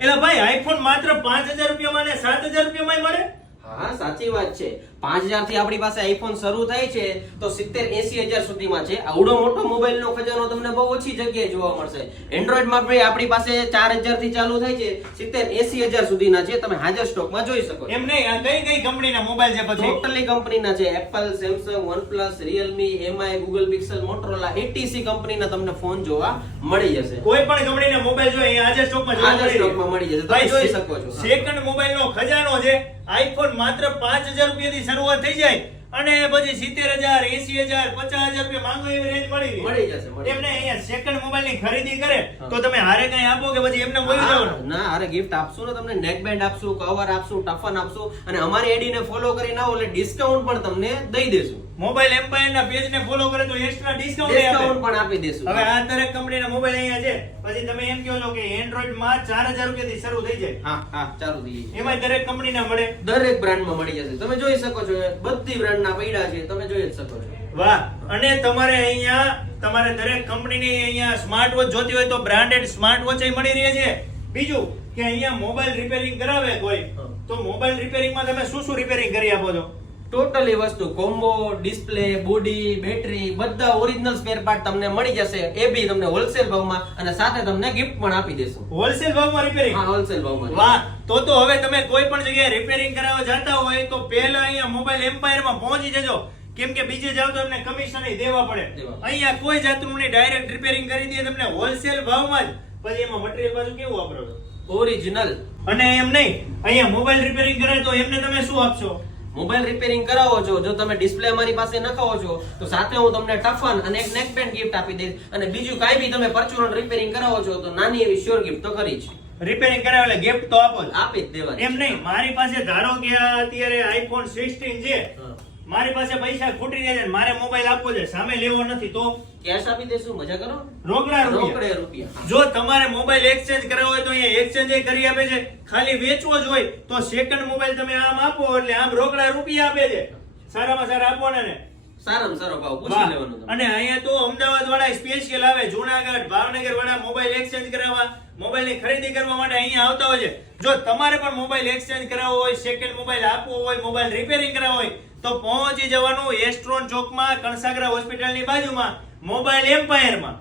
એલા ભાઈ આઈફોન માત્ર 5000 રૂપિયામાં ને 7000 રૂપિયામાં મળે? હા સાચી વાત છે. 5000 થી આપણી પાસે આઈફોન શરૂ થાય છે તો 70-80 હજાર સુધીમાં છે. આવડો મોટો મોબાઈલ નો ખજાનો તમને બહુ ઓછી જગ્યાએ જોવા મળશે. એન્ડ્રોઈડ માં ભાઈ આપણી પાસે 4000 થી ચાલુ થાય છે, 70-80 હજાર સુધીના છે. તમે હાજર સ્ટોકમાં જોઈ શકો છો. એમ નહીં, આ કઈ કઈ કંપનીના મોબાઈલ છે પછી? ટોટલી કંપનીના છે. Apple, Samsung, OnePlus, Realme, MI, Google pixel, Motorola, ATC કંપનીના તમને ફોન જોવા મળી જશે. કોઈ પણ કંપનીના મોબાઈલ જો અહીંયા હાજર સ્ટોકમાં જોવા હાજર સ્ટોકમાં મળી જશે. તમે જોઈ શકો છો. સેકન્ડ મોબાઈલનો ખજાનો છે. આઈફોન માત્ર 5000 રૂપિયાથી શરૂઆત થઈ જાય અને પછી 70000, 80000, 50000 રૂપિયા માંગો એવી રેન્જ મળી જશે. એમને અહીંયા સેકન્ડ મોબાઈલની ખરીદી કરે તો તમે હારે કઈ આપો કે પછી એમને બોલી જવાનું? ના, હારે ગિફ્ટ આપશું ને તમને. નેક બેન્ડ આપશું, કવર આપશું, ટફન આપશું અને અમારી આઈડી ને ફોલો કરીને આવો એટલે ડિસ્કાઉન્ટ પણ તમને દઈ દેશું. મોબાઈલ એમ્પાયર ના પેજ ને ફોલો કરે તો એક્સ્ટ્રા ડિસ્કાઉન્ટ પણ આપી દેશું. હવે આ દરેક કંપનીના મોબાઈલ અહીંયા છે. પછી તમે એમ કહો છો કે એન્ડ્રોઈડ માં 4000 રૂપિયાથી શરૂ થઈ જાય. હા ચાલુ થઈ જાય. એમાં દરેક કંપનીના મળે? દરેક બ્રાન્ડમાં મળી જશે. તમે જોઈ શકો છો. બધી બ્રાન્ડના પૈડા છે, તમે જોઈ જ શકો છો. વાહ. અને તમારે અહીંયા તમારે દરેક કંપનીની અહીંયા સ્માર્ટ વોચ જોતી હોય તો બ્રાન્ડેડ સ્માર્ટ વોચ મળી રહે છે. બીજું કે અહીંયા મોબાઈલ રિપેરિંગ કરાવે કોઈ તો મોબાઈલ રિપેરિંગમાં તમે શું શું રિપેરિંગ કરી આપો છો? ટોટલી વસ્તુ, કોમ્બો, ડિસ્પ્લે, બોડી, બેટરી, બધા ઓરિજિનલ સ્પેર પાર્ટ તમને મળી જશે. એ બી તમને હોલસેલ ભાવમાં અને સાથે તમને ગિફ્ટ પણ આપી દેશું. હોલસેલ ભાવમાં રિપેરિંગ? હા, હોલસેલ ભાવમાં. વાહ. તો હવે તમે કોઈ પણ જગ્યાએ રિપેરિંગ કરાવવા જતા હોય તો પહેલા અહીંયા મોબાઈલ એમ્પાયરમાં પહોંચી જજો. કેમ કે બીજે જાવ તો એમને કમિશન દેવા પડે. અહીંયા કોઈ જાતનું નહીં, ડાયરેક્ટ રિપેરિંગ કરી દે તમને હોલસેલ ભાવમાં જ. પછી એમાં મટીરીયલ પાછું કેવું વાપરો છો? ઓરિજિનલ. અને એમ નહીં, અહીંયા મોબાઈલ રિપેરિંગ કરે તો એમને તમે શું આપશો? મોબાઈલ રિપેરિંગ કરાવો છો, જો તમે ડિસ્પ્લે અમારી પાસે નખાવો છો તો સાથે હું તમને ટફન અને એક નેક બેન્ડ ગિફ્ટ આપી દઈશ. અને બીજું કાંઈ બી તમે પરચુરણ રિપેરિંગ કરાવો છો તો નાની એવી શ્યોર ગિફ્ટ તો કરી છે. રિપેરિંગ કરાવે એટલે ગિફ્ટ તો આપો જ. આપી જ દેવાની. એમ નહીં, મારી પાસે ધારો કે અત્યારે આઈફોન 16 છે, મારી પાસે પૈસા ખૂટી જાય છે, મારે મોબાઈલ આપવો છે, સામે લેવો નથી તો કેશ આપી દેશું. મજા કરો. રોકડા રૂપિયા. જો તમારે મોબાઈલ એક્સચેન્જ કરાવવો હોય તો અહીંયા એક્સચેન્જ કરી આપે છે. ખાલી વેચવો જ હોય તો સેકન્ડ મોબાઈલ તમે આમ આપો એટલે આમ રોકડા રૂપિયા આપે છે. સારામાં સારા આપો ને સારામાં સારો ભાવ પૂછી લેવાનો. અને અહીંયા તો અમદાવાદ વાળા સ્પેશિયલ આવે, જૂનાગઢ, ભાવનગર વાળા મોબાઈલ એક્સચેન્જ કરાવવા, મોબાઈલ ની ખરીદી કરવા માટે અહીંયા આવતા હોય છે. જો તમારે પણ મોબાઈલ એક્સચેન્જ કરાવવો હોય, સેકન્ડ મોબાઈલ આપવો હોય, મોબાઈલ રિપેરિંગ કરાવવો હોય તો પહોંચી જવાનું એસ્ટ્રોન ચોકમાં, કણસાગરા હોસ્પિટલની બાજુમાં મોબાઈલ એમ્પાયરમાં.